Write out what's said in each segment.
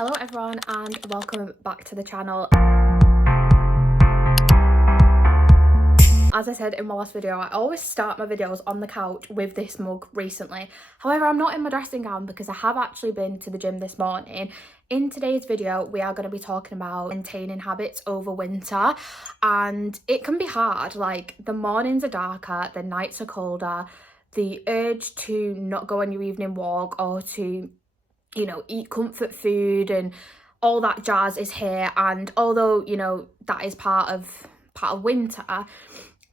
Hello everyone and welcome back to the channel. As I said in my last video, I always start my videos on the couch with this mug recently. However, I'm not in my dressing gown because I have actually been to the gym this morning. In today's video, we are going to be talking about maintaining habits over winter, and it can be hard. Like, the mornings are darker, the nights are colder, the urge to not go on your evening walk or to eat comfort food and all that jazz is here. And although, that is part of winter,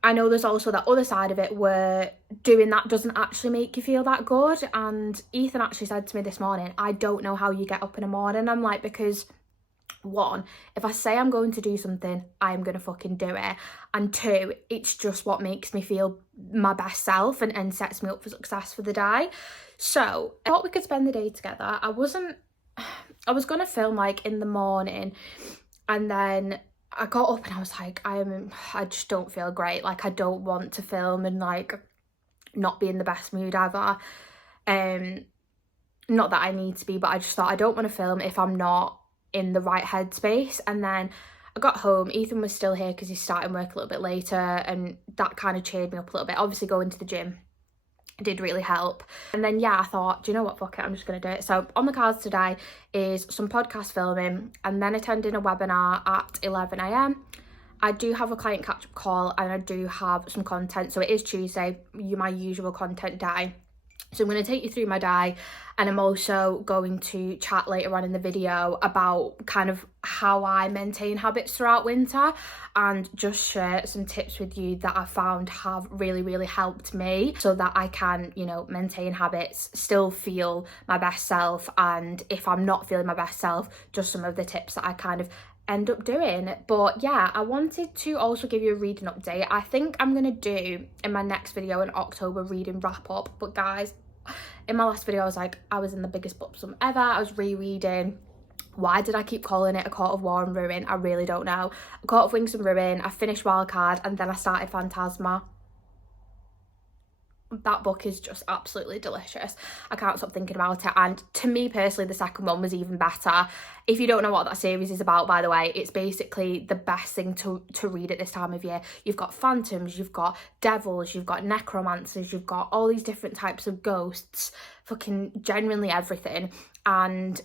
I know there's also that other side of it where doing that doesn't actually make you feel that good. And Ethan actually said to me this morning, I don't know how you get up in the morning. I'm like, because one, if I say I'm going to do something, I'm going to fucking do it. And two, it's just what makes me feel my best self and sets me up for success for the day. So I thought we could spend the day together. I was going to film like in the morning, and then I got up and I was like, I just don't feel great. Like, I don't want to film and like not be in the best mood ever. Not that I need to be, but I just thought I don't want to film if I'm not in the right headspace. And then I got home, Ethan was still here because he's starting work a little bit later, and that kind of cheered me up a little bit. Obviously going to the gym did really help. And then I thought, do you know what, fuck it, I'm just gonna do it. So on the cards today is some podcast filming and then attending a webinar at 11 AM. I do have a client catch-up call and I do have some content. So it is Tuesday, my usual content day. So I'm going to take you through my day, and I'm also going to chat later on in the video about kind of how I maintain habits throughout winter, and just share some tips with you that I found have really, really helped me so that I can, maintain habits, still feel my best self. And if I'm not feeling my best self, just some of the tips that I kind of end up doing. But I wanted to also give you a reading update. I think I'm going to do in my next video an October reading wrap up. But guys, in my last video I was in the biggest book slump ever. I was rereading. Why did I keep calling it A Court of War and Ruin? I really don't know. A Court of Wings and Ruin. I finished Wildcard and then I started Phantasma. That book is just absolutely delicious. I can't stop thinking about it. And to me personally, the second one was even better. If you don't know what that series is about, by the way, it's basically the best thing to read at this time of year. You've got phantoms, you've got devils, you've got necromancers, you've got all these different types of ghosts, fucking genuinely everything. And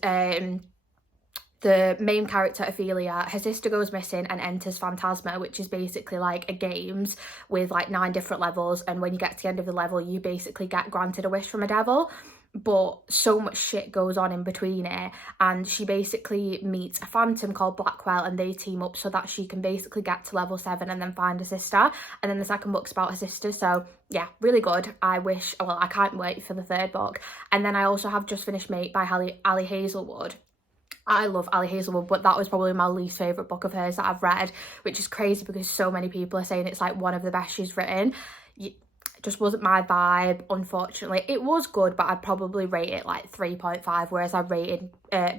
the main character, Ophelia, her sister goes missing and enters Phantasma, which is basically like a games with like 9 different levels. And when you get to the end of the level, you basically get granted a wish from a devil. But so much shit goes on in between it. And she basically meets a phantom called Blackwell, and they team up so that she can basically get to level 7 and then find a sister. And then the second book's about her sister. So really good. I can't wait for the third book. And then I also have just finished Mate by Ali Hazelwood. I love Ali Hazelwood, but that was probably my least favourite book of hers that I've read, which is crazy because so many people are saying it's like one of the best she's written. It just wasn't my vibe, unfortunately. It was good, but I'd probably rate it like 3.5, whereas I rated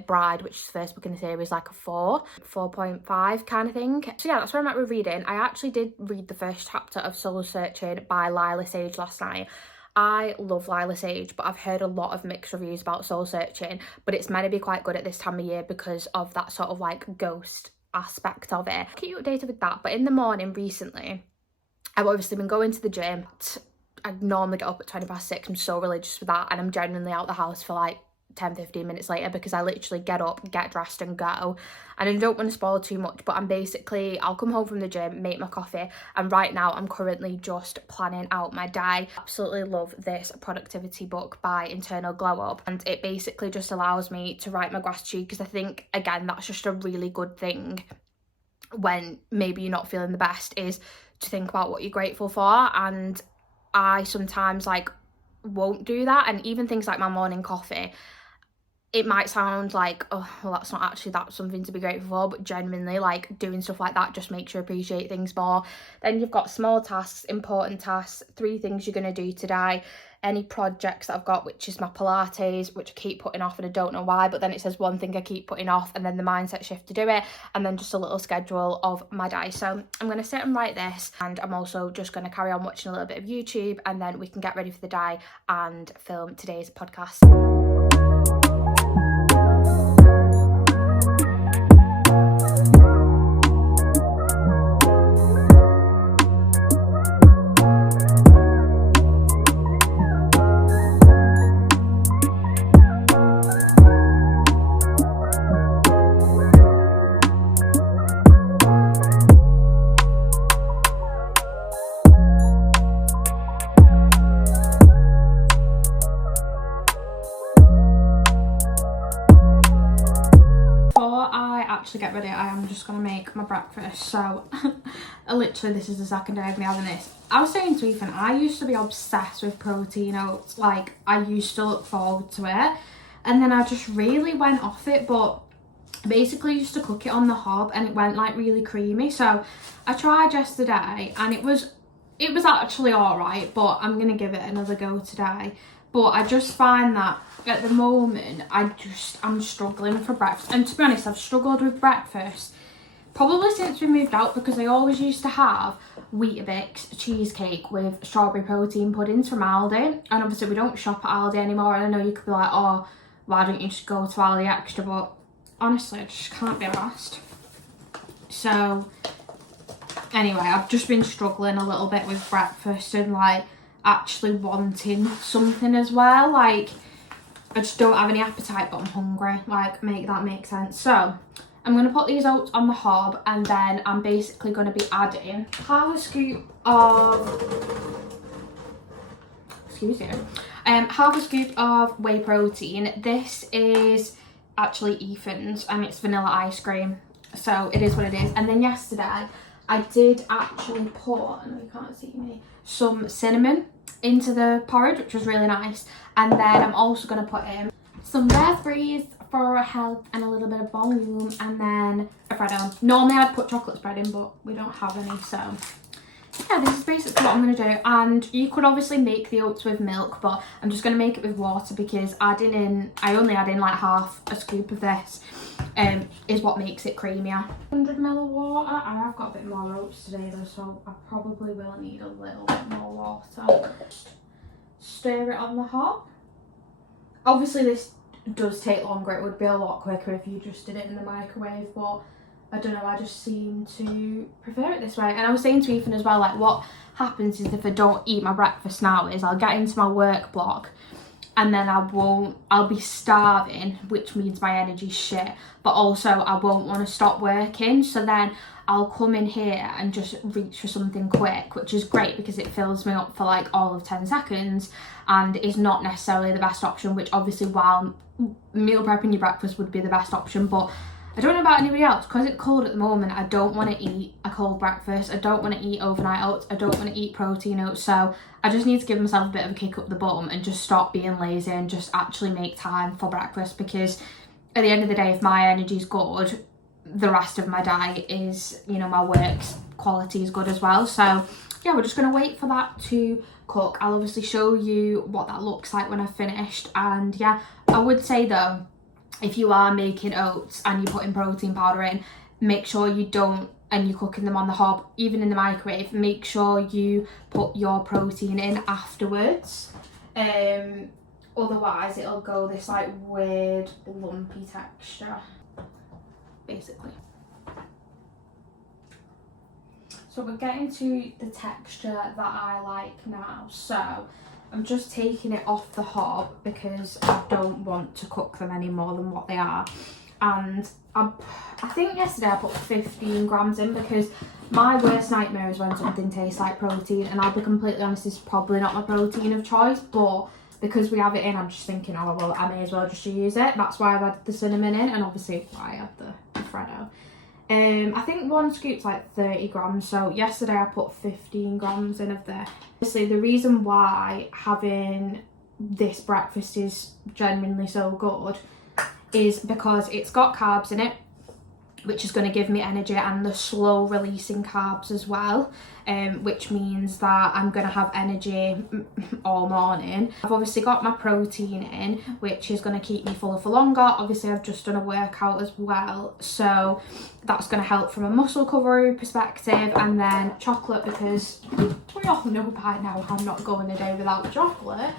Bride, which is the first book in the series, like a 4.5 kind of thing. So that's where I'm at with reading. I actually did read the first chapter of Soul Searching by Lila Sage last night. I love Lila Sage, but I've heard a lot of mixed reviews about Soul Searching, but it's meant to be quite good at this time of year because of that sort of like ghost aspect of it. I'll keep you updated with that. But in the morning recently, I've obviously been going to the gym. I normally get up at 6:20. I'm so religious with that, and I'm genuinely out the house for like 10-15 minutes later because I literally get up, get dressed and go. And I don't want to spoil too much, but I'll come home from the gym, make my coffee, and right now I'm currently just planning out my day. Absolutely love this productivity book by Internal Glow Up, and it basically just allows me to write my gratitude, because I think, again, that's just a really good thing when maybe you're not feeling the best, is to think about what you're grateful for. And I sometimes won't do that, and even things like my morning coffee, it might sound like, oh, well, that's not actually that something to be grateful for, but genuinely, doing stuff like that just makes you appreciate things more. Then you've got small tasks, important tasks, 3 things you're going to do today, any projects that I've got, which is my Pilates, which I keep putting off and I don't know why, but then it says one thing I keep putting off, and then the mindset shift to do it, and then just a little schedule of my day. So I'm going to sit and write this, and I'm also just going to carry on watching a little bit of YouTube, and then we can get ready for the day and film today's podcast. actually get ready, I am just going to make my breakfast. So literally this is the second day of me having this. I was saying to Ethan, I used to be obsessed with protein oats. Like, I used to look forward to it, and then I just really went off it. But basically used to cook it on the hob and it went like really creamy. So I tried yesterday and it was actually all right, but I'm gonna give it another go today. But I just find that at the moment I'm struggling for breakfast, and to be honest, I've struggled with breakfast probably since we moved out, because I always used to have Weetabix cheesecake with strawberry protein puddings from Aldi, and obviously we don't shop at Aldi anymore. And I know you could be like, oh, why don't you just go to Aldi Extra, but honestly I just can't be asked. So anyway, I've just been struggling a little bit with breakfast and like actually wanting something as well. Like, I just don't have any appetite, but I'm hungry. Like, make that make sense. So I'm going to put these oats on the hob, and then I'm basically going to be adding half a scoop of whey protein. This is actually Ethan's and it's vanilla ice cream, so it is what it is. And then yesterday I did actually put, and you can't see me, some cinnamon into the porridge, which was really nice. And then I'm also going to put in some raspberries for health and a little bit of volume, and then a Freddo. Normally I'd put chocolate spread in, but we don't have any, so yeah, this is basically what I'm going to do. And you could obviously make the oats with milk, but I'm just going to make it with water, because I only add in like half a scoop of this is what makes it creamier. 100 ml of water. I have got a bit more oats today though, so I probably will need a little bit more water. Stir it on the hob. Obviously this does take longer. It would be a lot quicker if you just did it in the microwave, but I don't know, I just seem to prefer it this way. And I was saying to Ethan as well, like, what happens is if I don't eat my breakfast now is I'll get into my work block and then I'll be starving, which means my energy's shit, but also I won't want to stop working. So then I'll come in here and just reach for something quick, which is great because it fills me up for like all of 10 seconds and is not necessarily the best option, which obviously while meal prepping your breakfast would be the best option. But I don't know about anybody else, because it's cold at the moment, I don't want to eat a cold breakfast. I don't want to eat overnight oats. I don't want to eat protein oats. So I just need to give myself a bit of a kick up the bum and just stop being lazy and just actually make time for breakfast, because at the end of the day, if my energy's good, the rest of my diet is, you know, my work's quality is good as well. So yeah, we're just going to wait for that to cook. I'll obviously show you what that looks like when I've finished. And yeah, I would say though, if you are making oats and you're putting protein powder in, make sure you don't, and you're cooking them on the hob, even in the microwave, make sure you put your protein in afterwards. Otherwise it'll go this like weird lumpy texture, basically. So we're getting to the texture that I like now. So I'm just taking it off the hob because I don't want to cook them any more than what they are. And I think yesterday I put 15 grams in, because my worst nightmare is when something tastes like protein, and I'll be completely honest, it's probably not my protein of choice, but because we have it in, I'm just thinking, oh well, I may as well just use it. That's why I've added the cinnamon in, and obviously why I add the Freddo. I think one scoop's like 30 grams, so yesterday I put 15 grams in of this. Obviously the reason why having this breakfast is genuinely so good is because it's got carbs in it, which is going to give me energy, and the slow releasing carbs as well, which means that I'm going to have energy all morning. I've obviously got my protein in, which is going to keep me fuller for longer. Obviously I've just done a workout as well, so that's going to help from a muscle recovery perspective. And then chocolate, because we all know by now I'm not going a day without chocolate.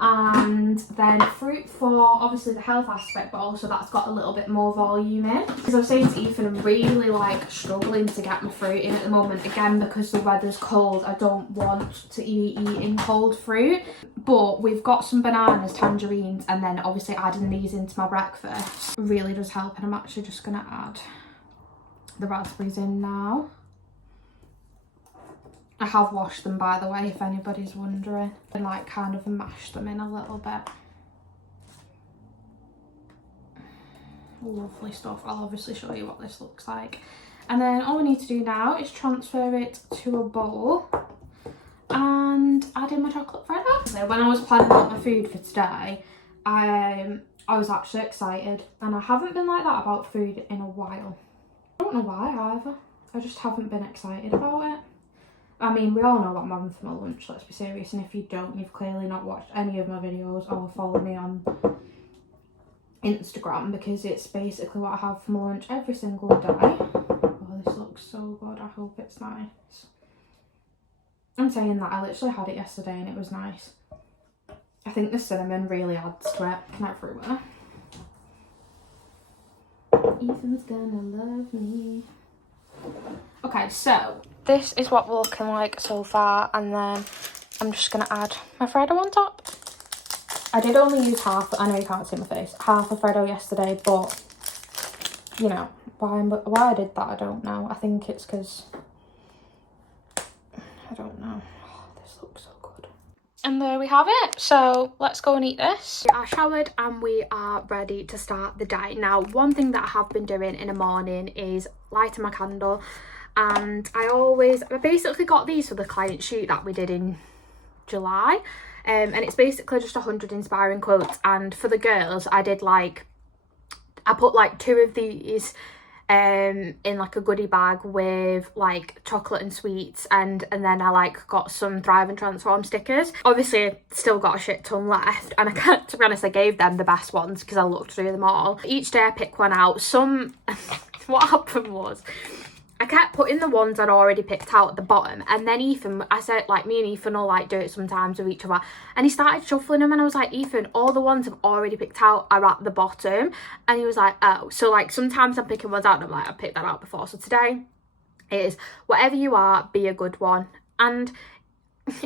And then fruit for obviously the health aspect, but also that's got a little bit more volume in. Because I was saying to Ethan, I'm really like struggling to get my fruit in at the moment. Again, because the weather's cold, I don't want to be eating cold fruit. But we've got some bananas, tangerines, and then obviously adding these into my breakfast really does help. And I'm actually just gonna add the raspberries in now. I have washed them, by the way, if anybody's wondering, and like kind of mashed them in a little bit. lovely stuff. I'll obviously show you what this looks like. And then all we need to do now is transfer it to a bowl and add in my chocolate Freddo. So when I was planning out my food for today, I was actually excited, and I haven't been like that about food in a while. I don't know why either. I just haven't been excited about it. I mean, we all know what I'm having for my lunch, let's be serious, and if you don't, you've clearly not watched any of my videos or follow me on Instagram, because it's basically what I have for my lunch every single day. Oh, this looks so good. I hope it's nice. I'm saying that, I literally had it yesterday and it was nice. I think the cinnamon really adds to it everywhere. Ethan's gonna love me. Okay, so this is what we're looking like so far, and then I'm just gonna add my Freddo on top. I did only use half, I know you can't see my face, half a Freddo yesterday, but you know, why I did that I don't know. I think it's because, I don't know. Oh, this looks so good. And there we have it. So let's go and eat this. We are showered and we are ready to start the day. Now, one thing that I have been doing in the morning is lighting my candle. And I basically got these for the client shoot that we did in July. And it's basically just 100 inspiring quotes. And for the girls, I put like 2 of these in like a goodie bag with like chocolate and sweets, and then I like got some Thrive and Transform stickers. Obviously still got a shit ton left, and to be honest, I gave them the best ones because I looked through them all. Each day I pick one out. What happened was I kept putting the ones I'd already picked out at the bottom, and then Ethan, I said, like, me and Ethan will like do it sometimes with each other, and he started shuffling them, and I was like, Ethan, all the ones I've already picked out are at the bottom. And he was like, oh. So like sometimes I'm picking ones out and I'm like, I picked that out before. So today it is whatever you are, be a good one. And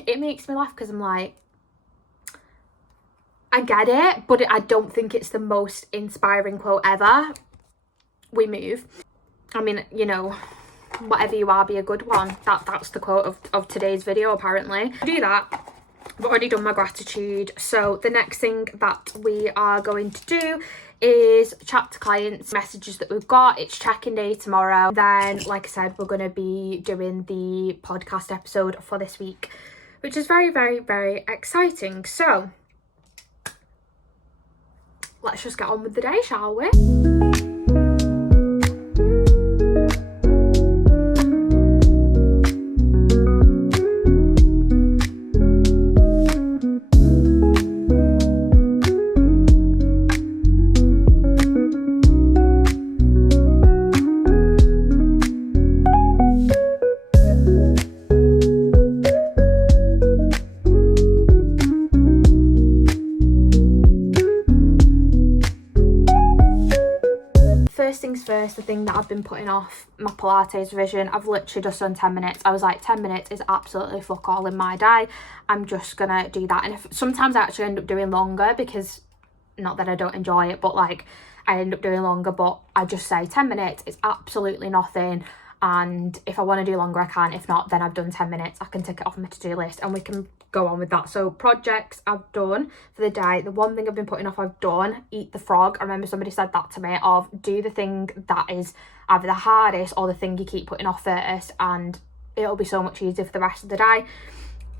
it makes me laugh because I'm like, I get it, but I don't think it's the most inspiring quote ever. We move. I mean, you know, whatever you are, be a good one. That's the quote of today's video, apparently. To do that, I've already done my gratitude. So the next thing that we are going to do is chat to clients, messages that we've got. It's check-in day tomorrow. Then, like I said, we're going to be doing the podcast episode for this week, which is very, very, very exciting. So let's just get on with the day, shall we? Things first, the thing that I've been putting off, my Pilates revision. I've literally just done 10 minutes. I was like, 10 minutes is absolutely fuck all in my day. I'm just gonna do that. And if sometimes I actually end up doing longer, because not that I don't enjoy it, but like I end up doing longer, but I just say 10 minutes is absolutely nothing. And if I want to do longer, I can. If not, then I've done 10 minutes. I can tick it off my to-do list and we can go on with that. So projects I've done for the day. The one thing I've been putting off, I've done. Eat the frog. I remember somebody said that to me, of do the thing that is either the hardest or the thing you keep putting off first, and it'll be so much easier for the rest of the day.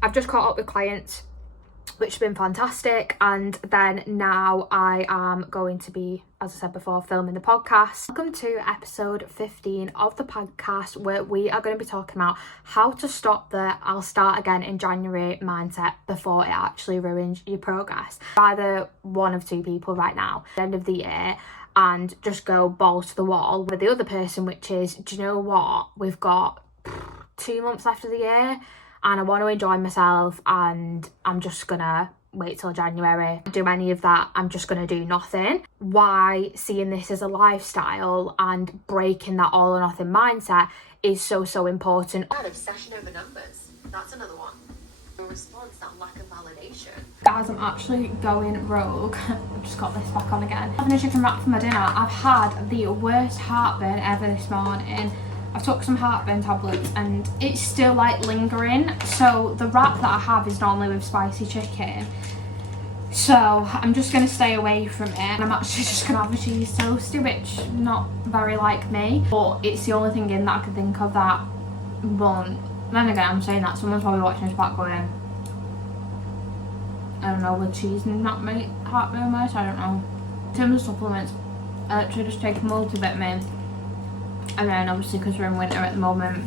I've just caught up with clients, which has been fantastic, and then now I am going to be, as I said before, filming the podcast. Welcome to episode 15 of the podcast, where we are going to be talking about how to stop the I'll start again in January mindset before it actually ruins your progress. Either one of 2 people right now at the end of the year and just go balls to the wall with the other person, which is, do you know what, we've got 2 months left of the year and I want to enjoy myself, and I'm just gonna wait till January, do any of that, I'm just gonna do nothing. Why seeing this as a lifestyle and breaking that all or nothing mindset is so important. Obsession over numbers, that's another one. Your response, that lack of validation. Guys, I'm actually going rogue. I've just got this back on again. Having a chicken wrap for my dinner. I've had the worst heartburn ever this morning. I took some heartburn tablets and it's still like lingering. So the wrap that I have is normally with spicy chicken. So I'm just going to stay away from it, and I'm actually just going to have a cheese toasty, which not very like me, but it's the only thing in that I can think of that won't. Then again, I'm saying that someone's probably watching this back going, I don't know, with cheese and that make heart murmurs, I don't know. In terms of supplements, I literally just take a multivitamin, and then obviously because we're in winter at the moment,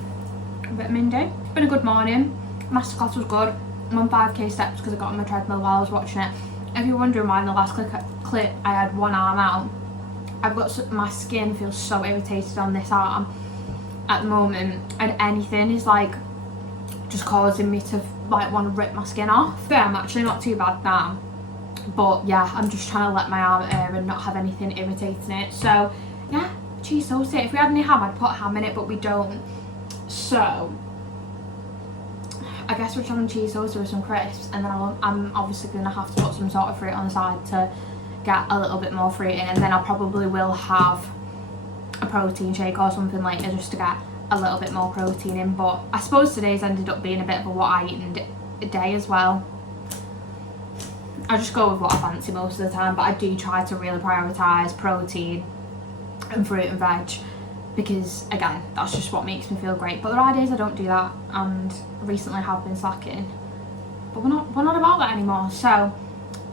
vitamin D. It's been a good morning. Masterclass was good. I'm on 5k steps because I got on my treadmill while I was watching it. If you're wondering why in the last clip I had one arm out, I've got my skin feels so irritated on this arm at the moment, and anything is like just causing me to like want to rip my skin off. Yeah, I'm actually not too bad now, but yeah, I'm just trying to let my arm air and not have anything irritating it. So yeah, cheese toasty. If we had any ham, I'd put ham in it, but we don't. So I guess we're just having cheese toast with some crisps, and then I'm obviously going to have to put some sort of fruit on the side to get a little bit more fruit in, and then I probably will have a protein shake or something later just to get a little bit more protein in. But I suppose today's ended up being a bit of a what I eat in a day as well. I just go with what I fancy most of the time, but I do try to really prioritise protein and fruit and veg, because again, that's just what makes me feel great. But there are days I don't do that, and recently have been slacking, but we're not about that anymore. So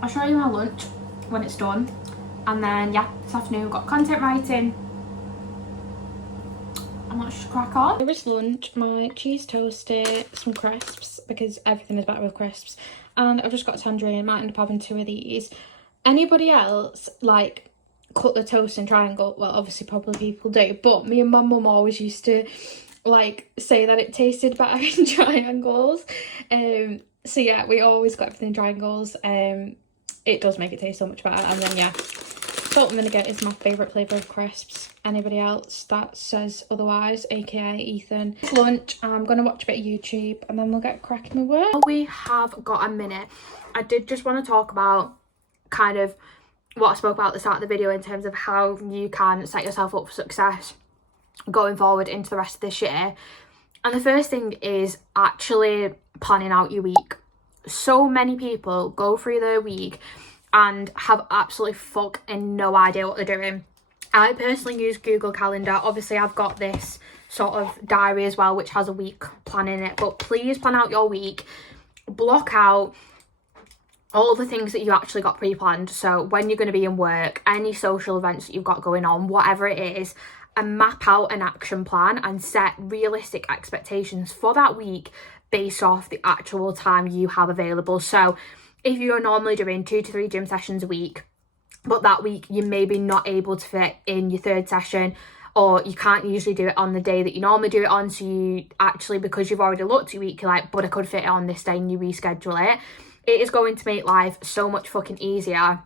I'll show you my lunch when it's done, and then yeah, this afternoon we've got content writing, and let's just crack on. Here is lunch: my cheese toasty, some crisps, because everything is better with crisps, and I've just got a tangerine. Might end up having 2 of these. Anybody else like cut the toast in triangle? Well, obviously probably people do, but me and my mum always used to like say that it tasted better in triangles. So yeah, we always got everything in triangles. It does make it taste so much better. And then yeah, salt and vinegar is my favourite flavour of crisps. Anybody else that says otherwise, aka Ethan. It's lunch. I'm gonna watch a bit of YouTube, and then we'll get cracking with work. We have got a minute. I did just want to talk about kind of what I spoke about at the start of the video in terms of how you can set yourself up for success going forward into the rest of this year. And the first thing is actually planning out your week. So many people go through their week and have absolutely fucking no idea what they're doing. I personally use Google Calendar. Obviously I've got this sort of diary as well which has a week plan in it, but please plan out your week. Block out all the things that you actually got pre-planned. So when you're going to be in work, any social events that you've got going on, whatever it is, and map out an action plan and set realistic expectations for that week based off the actual time you have available. So if you're normally doing 2 to 3 gym sessions a week, but that week you're maybe not able to fit in your 3rd session, or you can't usually do it on the day that you normally do it on, so you actually, because you've already looked at your week, you're like, but I could fit it on this day, and you reschedule it. It is going to make life so much fucking easier.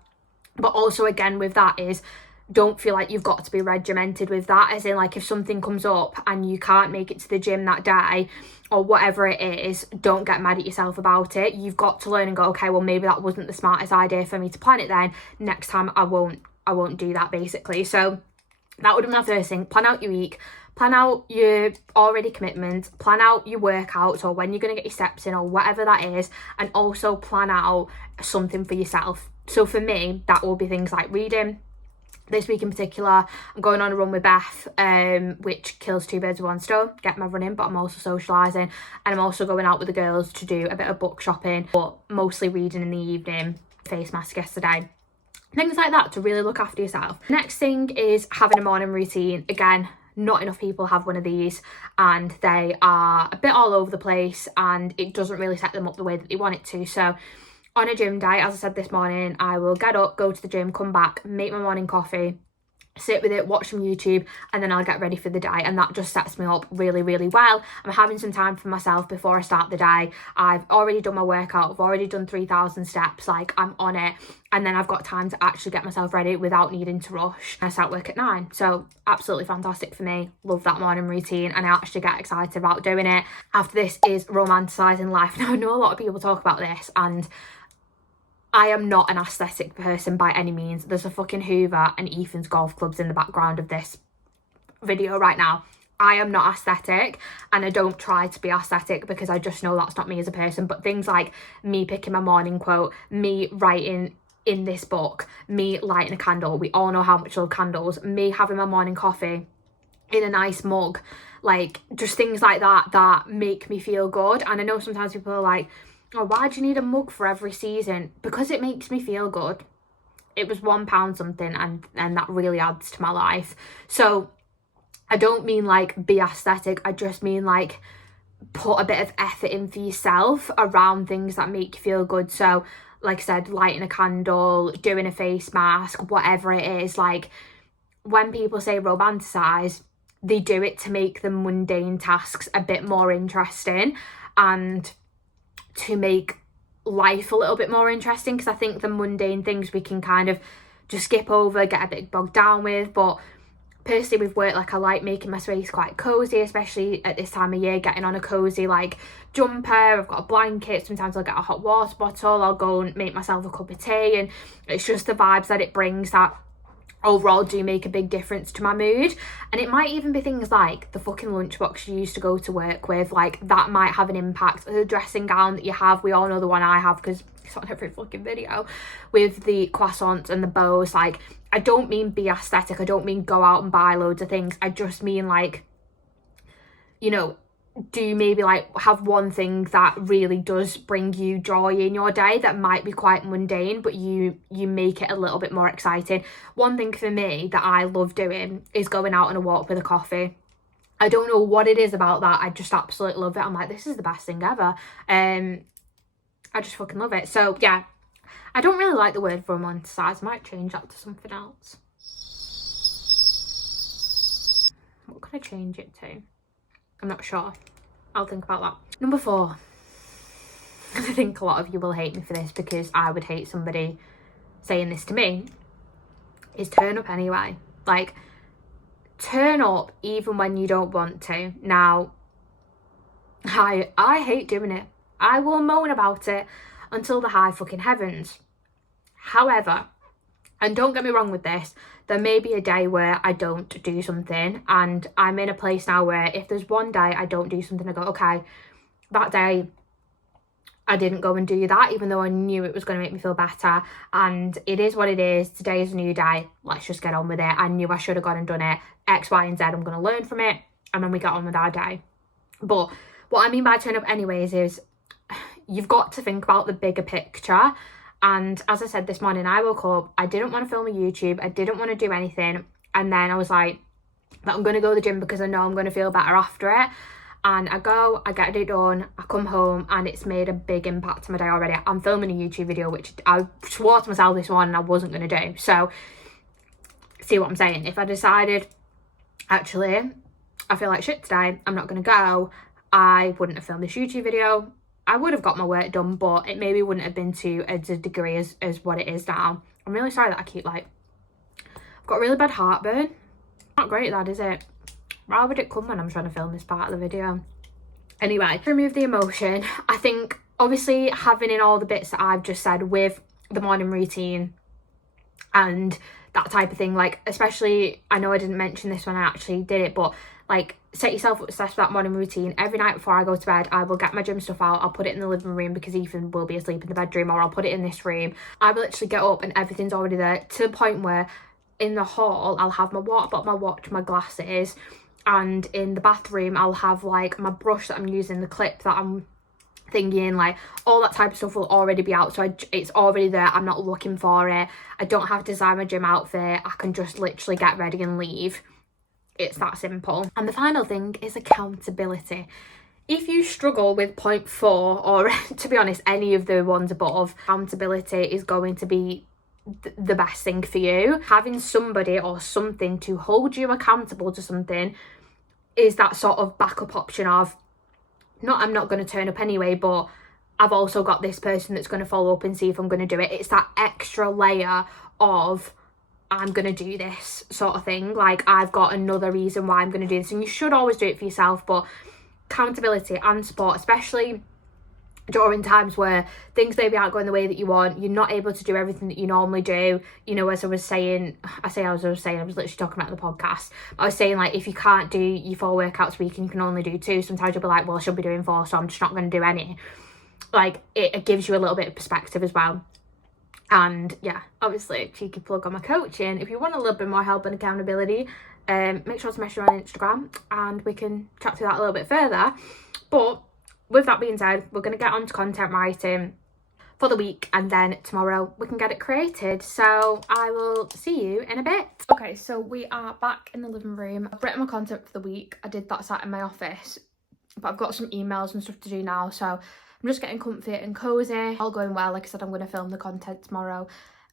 But also again with that is, don't feel like you've got to be regimented with that, as in like if something comes up and you can't make it to the gym that day or whatever it is, don't get mad at yourself about it. You've got to learn and go, okay, well maybe that wasn't the smartest idea for me to plan it then. Next time I won't do that, basically. So that would be my first thing. Plan out your week, plan out your already commitments, plan out your workouts or when you're going to get your steps in or whatever that is, and also plan out something for yourself. So for me, that will be things like reading. This week in particular, I'm going on a run with Beth, which kills 2 birds with 1 stone. Get my running, but I'm also socialising. And I'm also going out with the girls to do a bit of book shopping, but mostly reading in the evening. Face mask yesterday. Things like that to really look after yourself. Next thing is having a morning routine. Again, not enough people have one of these, and they are a bit all over the place, and it doesn't really set them up the way that they want it to. So on a gym day, as I said this morning, I will get up, go to the gym, come back, make my morning coffee, sit with it, watch some YouTube, and then I'll get ready for the day. And that just sets me up really, really well. I'm having some time for myself before I start the day. I've already done my workout. I've already done 3,000 steps. Like, I'm on it. And then I've got time to actually get myself ready without needing to rush. I start work at 9. So absolutely fantastic for me. Love that morning routine. And I actually get excited about doing it. After this is romanticising life. Now, I know a lot of people talk about this, and I am not an aesthetic person by any means. There's a fucking Hoover and Ethan's golf clubs in the background of this video right now. I am not aesthetic, and I don't try to be aesthetic because I just know that's not me as a person. But things like me picking my morning quote, me writing in this book, me lighting a candle, we all know how much I love candles, me having my morning coffee in a nice mug, like just things like that that make me feel good. And I know sometimes people are like, oh, why do you need a mug for every season? Because it makes me feel good. It was £1 something, and that really adds to my life. So I don't mean like be aesthetic, I just mean like put a bit of effort in for yourself around things that make you feel good. So like I said, lighting a candle, doing a face mask, whatever it is. Like when people say romanticize, they do it to make the mundane tasks a bit more interesting and to make life a little bit more interesting, because I think the mundane things we can kind of just skip over, get a bit bogged down with. But personally with work, like I like making my space quite cozy, especially at this time of year, getting on a cozy like jumper, I've got a blanket, sometimes I'll get a hot water bottle, I'll go and make myself a cup of tea, and it's just the vibes that it brings that overall do make a big difference to my mood. And it might even be things like the fucking lunchbox you used to go to work with, like that might have an impact. The dressing gown that you have, we all know the one I have because it's on every fucking video, with the croissants and the bows. Like I don't mean be aesthetic, I don't mean go out and buy loads of things, I just mean like, you know, do maybe like have one thing that really does bring you joy in your day that might be quite mundane, but you make it a little bit more exciting. One thing for me that I love doing is going out on a walk with a coffee. I don't know what it is about that, I just absolutely love it. I'm like, this is the best thing ever. I just fucking love it. So yeah, I don't really like the word romanticize. I might change that to something else. What could I change it to? I'm not sure. I'll think about that. Number 4. I think a lot of you will hate me for this because I would hate somebody saying this to me, is turn up anyway. Like, turn up even when you don't want to. Now, I hate doing it. I will moan about it until the high fucking heavens. However, and don't get me wrong with this, there may be a day where I don't do something, and I'm in a place now where if there's one day I don't do something, I go, okay, that day I didn't go and do that, even though I knew it was going to make me feel better, and it is what it is. Today is a new day, let's just get on with it. I knew I should have gone and done it, X, Y and Z, I'm going to learn from it, and then we get on with our day. But what I mean by turn up anyways is you've got to think about the bigger picture. And as I said this morning, I woke up, I didn't want to film a YouTube, I didn't want to do anything, and then I was like, I'm going to go to the gym because I know I'm going to feel better after it. And I go, I get it done, I come home, and it's made a big impact to my day already. I'm filming a YouTube video, which I swore to myself this morning I wasn't going to do. So see what I'm saying? If I decided, actually, I feel like shit today, I'm not going to go, I wouldn't have filmed this YouTube video. I would have got my work done, but it maybe wouldn't have been to a degree as what it is now. I'm really sorry that I keep like, I've got really bad heartburn. Not great that, is it? Why would it come when I'm trying to film this part of the video? Anyway, to remove the emotion, I think obviously having in all the bits that I've just said with the morning routine and that type of thing, like especially, I know I didn't mention this when I actually did it, but like set yourself obsessed with that morning routine. Every night before I go to bed, I will get my gym stuff out, I'll put it in the living room because Ethan will be asleep in the bedroom, or I'll put it in this room. I will literally get up and everything's already there, to the point where in the hall I'll have my water bottle, my watch, my glasses, and in the bathroom I'll have like my brush that I'm using, the clip that I'm thinking, like all that type of stuff will already be out, so it's already there. I'm not looking for it, I don't have to design my gym outfit, I can just literally get ready and leave. It's that simple. And the final thing is accountability. If you struggle with point 4, or to be honest, any of the ones above, accountability is going to be the best thing for you. Having somebody or something to hold you accountable to something is that sort of backup option of, not I'm not going to turn up anyway, but I've also got this person that's going to follow up and see if I'm going to do it. It's that extra layer of, I'm going to do this sort of thing. Like, I've got another reason why I'm going to do this. And you should always do it for yourself, but accountability and support, especially during times where things maybe aren't going the way that you want, you're not able to do everything that you normally do. You know, as I was saying, I was literally talking about the podcast. I was saying, like, if you can't do your 4 workouts a week and you can only do 2, sometimes you'll be like, well, I should be doing 4, so I'm just not going to do any. Like, it gives you a little bit of perspective as well. And yeah, obviously, cheeky plug on my coaching. If you want a little bit more help and accountability, make sure to message me on Instagram and we can chat through that a little bit further. But with that being said, we're going to get on to content writing for the week, and then tomorrow we can get it created. So I will see you in a bit. Okay, so we are back in the living room. I've written my content for the week. I did that sat in my office, but I've got some emails and stuff to do now, so I'm just getting comfy and cozy. All going well. Like I said, I'm going to film the content tomorrow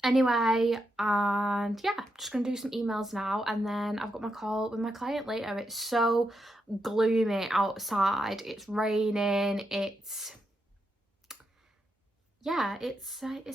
anyway, and yeah, just gonna do some emails now, and then I've got my call with my client later. It's so gloomy outside, it's raining, it's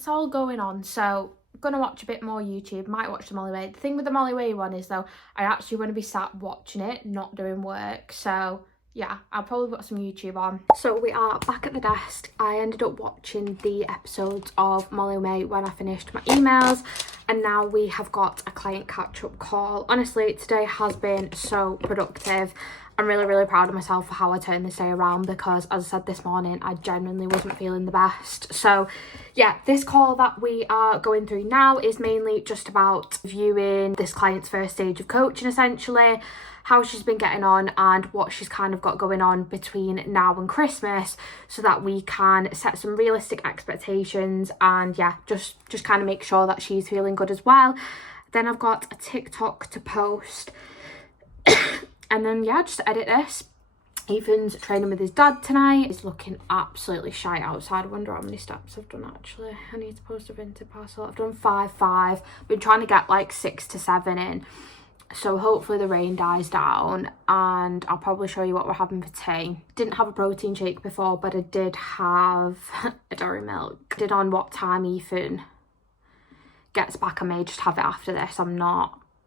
all going on, so I'm gonna watch a bit more YouTube, might watch the Molly Way. The thing with the Molly Way one is though, I actually want to be sat watching it, not doing work, so yeah, I'll probably put some YouTube on. So we are back at the desk. I ended up watching the episodes of Molly May when I finished my emails, and now we have got a client catch-up call. Honestly, today has been so productive. I'm really, really proud of myself for how I turned this day around, because as I said this morning, I genuinely wasn't feeling the best. So yeah, this call that we are going through now is mainly just about viewing this client's first stage of coaching, essentially, how she's been getting on and what she's kind of got going on between now and Christmas, so that we can set some realistic expectations and yeah, just kind of make sure that she's feeling good as well. Then I've got a TikTok to post and then yeah, just edit this. Ethan's training with his dad tonight. He's looking absolutely shy outside. I wonder how many steps I've done actually. I need to post a vintage parcel. I've done 5. Been trying to get like 6 to 7 in. So hopefully the rain dies down, and I'll probably show you what we're having for tea. Didn't have a protein shake before, but I did have a dairy milk. Did on what time Ethan gets back. I may just have it after this.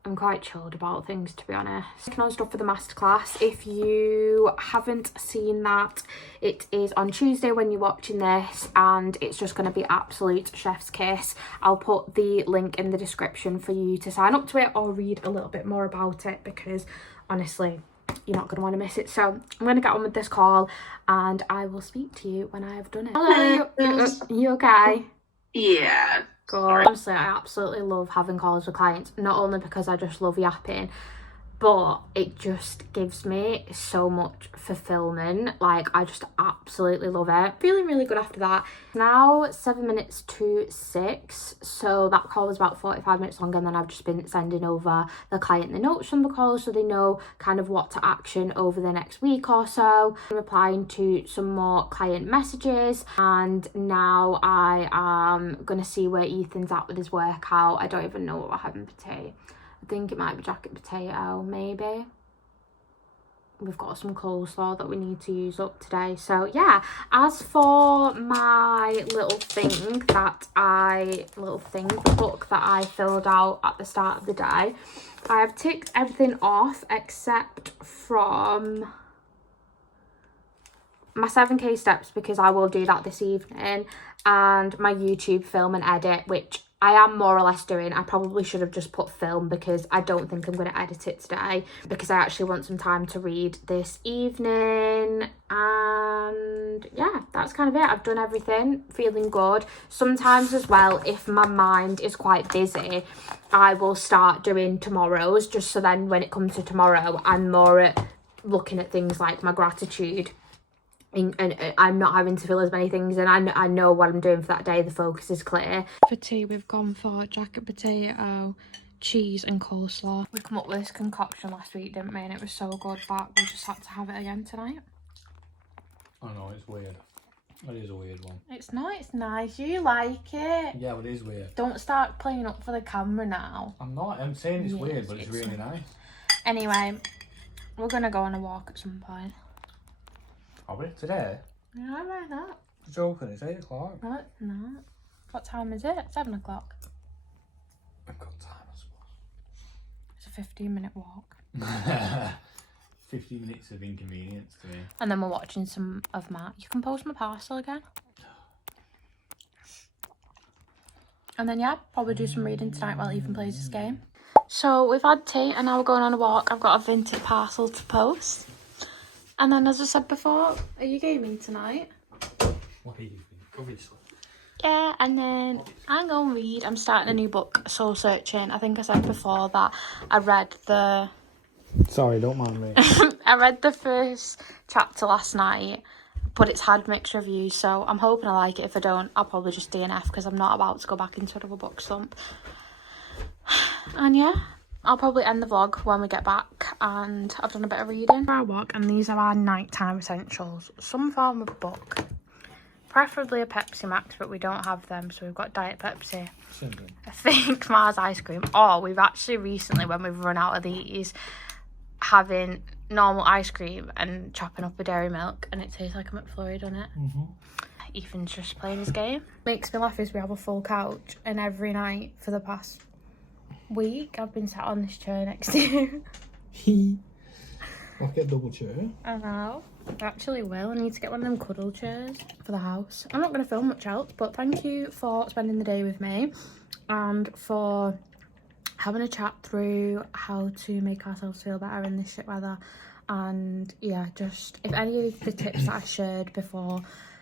I'm quite chilled about things, to be honest. Working on stuff for the masterclass. If you haven't seen that, it is on Tuesday when you're watching this, and it's just going to be absolute chef's kiss. I'll put the link in the description for you to sign up to it or read a little bit more about it, because honestly, you're not going to want to miss it. So I'm going to get on with this call, and I will speak to you when I have done it. Hello, you okay? Yeah. God, honestly, I absolutely love having calls with clients, not only because I just love yapping, but it just gives me so much fulfillment. Like, I just absolutely love it. Feeling really good after that. Now 7 minutes to 6, so that call was about 45 minutes long, and then I've just been sending over the client the notes from the call so they know kind of what to action over the next week or so. Replying to some more client messages, and now I am gonna see where Ethan's at with his workout. I don't even know what we're having for tea. I think it might be jacket potato, maybe. We've got some coleslaw that we need to use up today. So yeah, as for my the book that I filled out at the start of the day, I have ticked everything off except from my 7k steps, because I will do that this evening, and my YouTube film and edit, which I am more or less doing. I probably should have just put film, because I don't think I'm going to edit it today, because I actually want some time to read this evening. And yeah, that's kind of it. I've done everything, feeling good. Sometimes as well, if my mind is quite busy, I will start doing tomorrow's, just so then when it comes to tomorrow, I'm more at looking at things like my gratitude, and I'm not having to fill as many things, and I know what I'm doing for that day. The focus is clear. For tea, we've gone for jacket potato, cheese and coleslaw. We come up with this concoction last week, didn't we? And it was so good, but we just had to have it again tonight. I know, it's weird. It is a weird one. It's not, it's nice. You like it. Yeah, but it is weird. Don't start playing up for the camera now. I'm not. I'm saying it's weird, but it's really nice. Anyway, we're going to go on a walk at some point. Are we? Today? Yeah, why not? It's open, it's 8 o'clock. No, it's not. What time is it? 7 o'clock. I've got time, I suppose. It's a 15-minute walk. 50 minutes of inconvenience to me. And then we're watching some of Matt. You can post my parcel again. And then, yeah, probably do some reading tonight while Ethan plays this game. So we've had tea and now we're going on a walk. I've got a vintage parcel to post. And then, as I said before, are you gaming tonight? What are you doing? Obviously. Yeah, and then I'm going to read. I'm starting a new book, Soul Searching. I think I said before that I read the... Sorry, don't mind me. I read the first chapter last night, but it's had mixed reviews, so I'm hoping I like it. If I don't, I'll probably just DNF because I'm not about to go back into another book slump. And yeah, I'll probably end the vlog when we get back and I've done a bit of reading. For our walk, and these are our nighttime essentials. Some form of book. Preferably a Pepsi Max, but we don't have them, so we've got Diet Pepsi. Simple. I think Mars ice cream. Or we've actually recently, when we've run out of these, having normal ice cream and chopping up a dairy milk, and it tastes like a McFlurry, doesn't it? Ethan's just playing his game. Makes me laugh is we have a full couch, and every night for the past week I've been sat on this chair next to you. Like a double chair. I know. I actually will. I need to get one of them cuddle chairs for the house. I'm not going to film much else, but thank you for spending the day with me and for having a chat through how to make ourselves feel better in this shit weather. And yeah, just if any of the tips that I shared before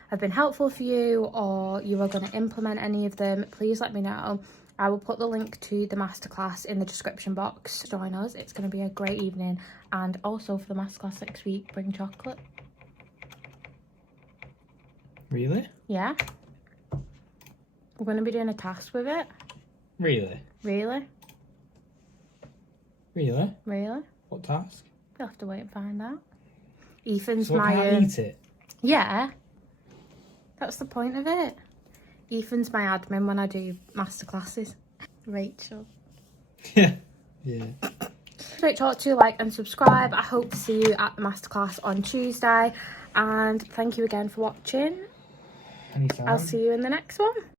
have been helpful for you, or you are going to implement any of them, please let me know. I will put the link to the masterclass in the description box. Join us. It's going to be a great evening. And also for the masterclass next week, bring chocolate. Really? Yeah. We're going to be doing a task with it. Really? Really? Really? Really? What task? You'll have to wait and find out. Ethan's So I can't eat it? Yeah. That's the point of it. Ethan's my admin when I do masterclasses. Rachel. Yeah. Yeah. Great to talk to you, like and subscribe. I hope to see you at the masterclass on Tuesday. And thank you again for watching. Anytime. I'll see you in the next one.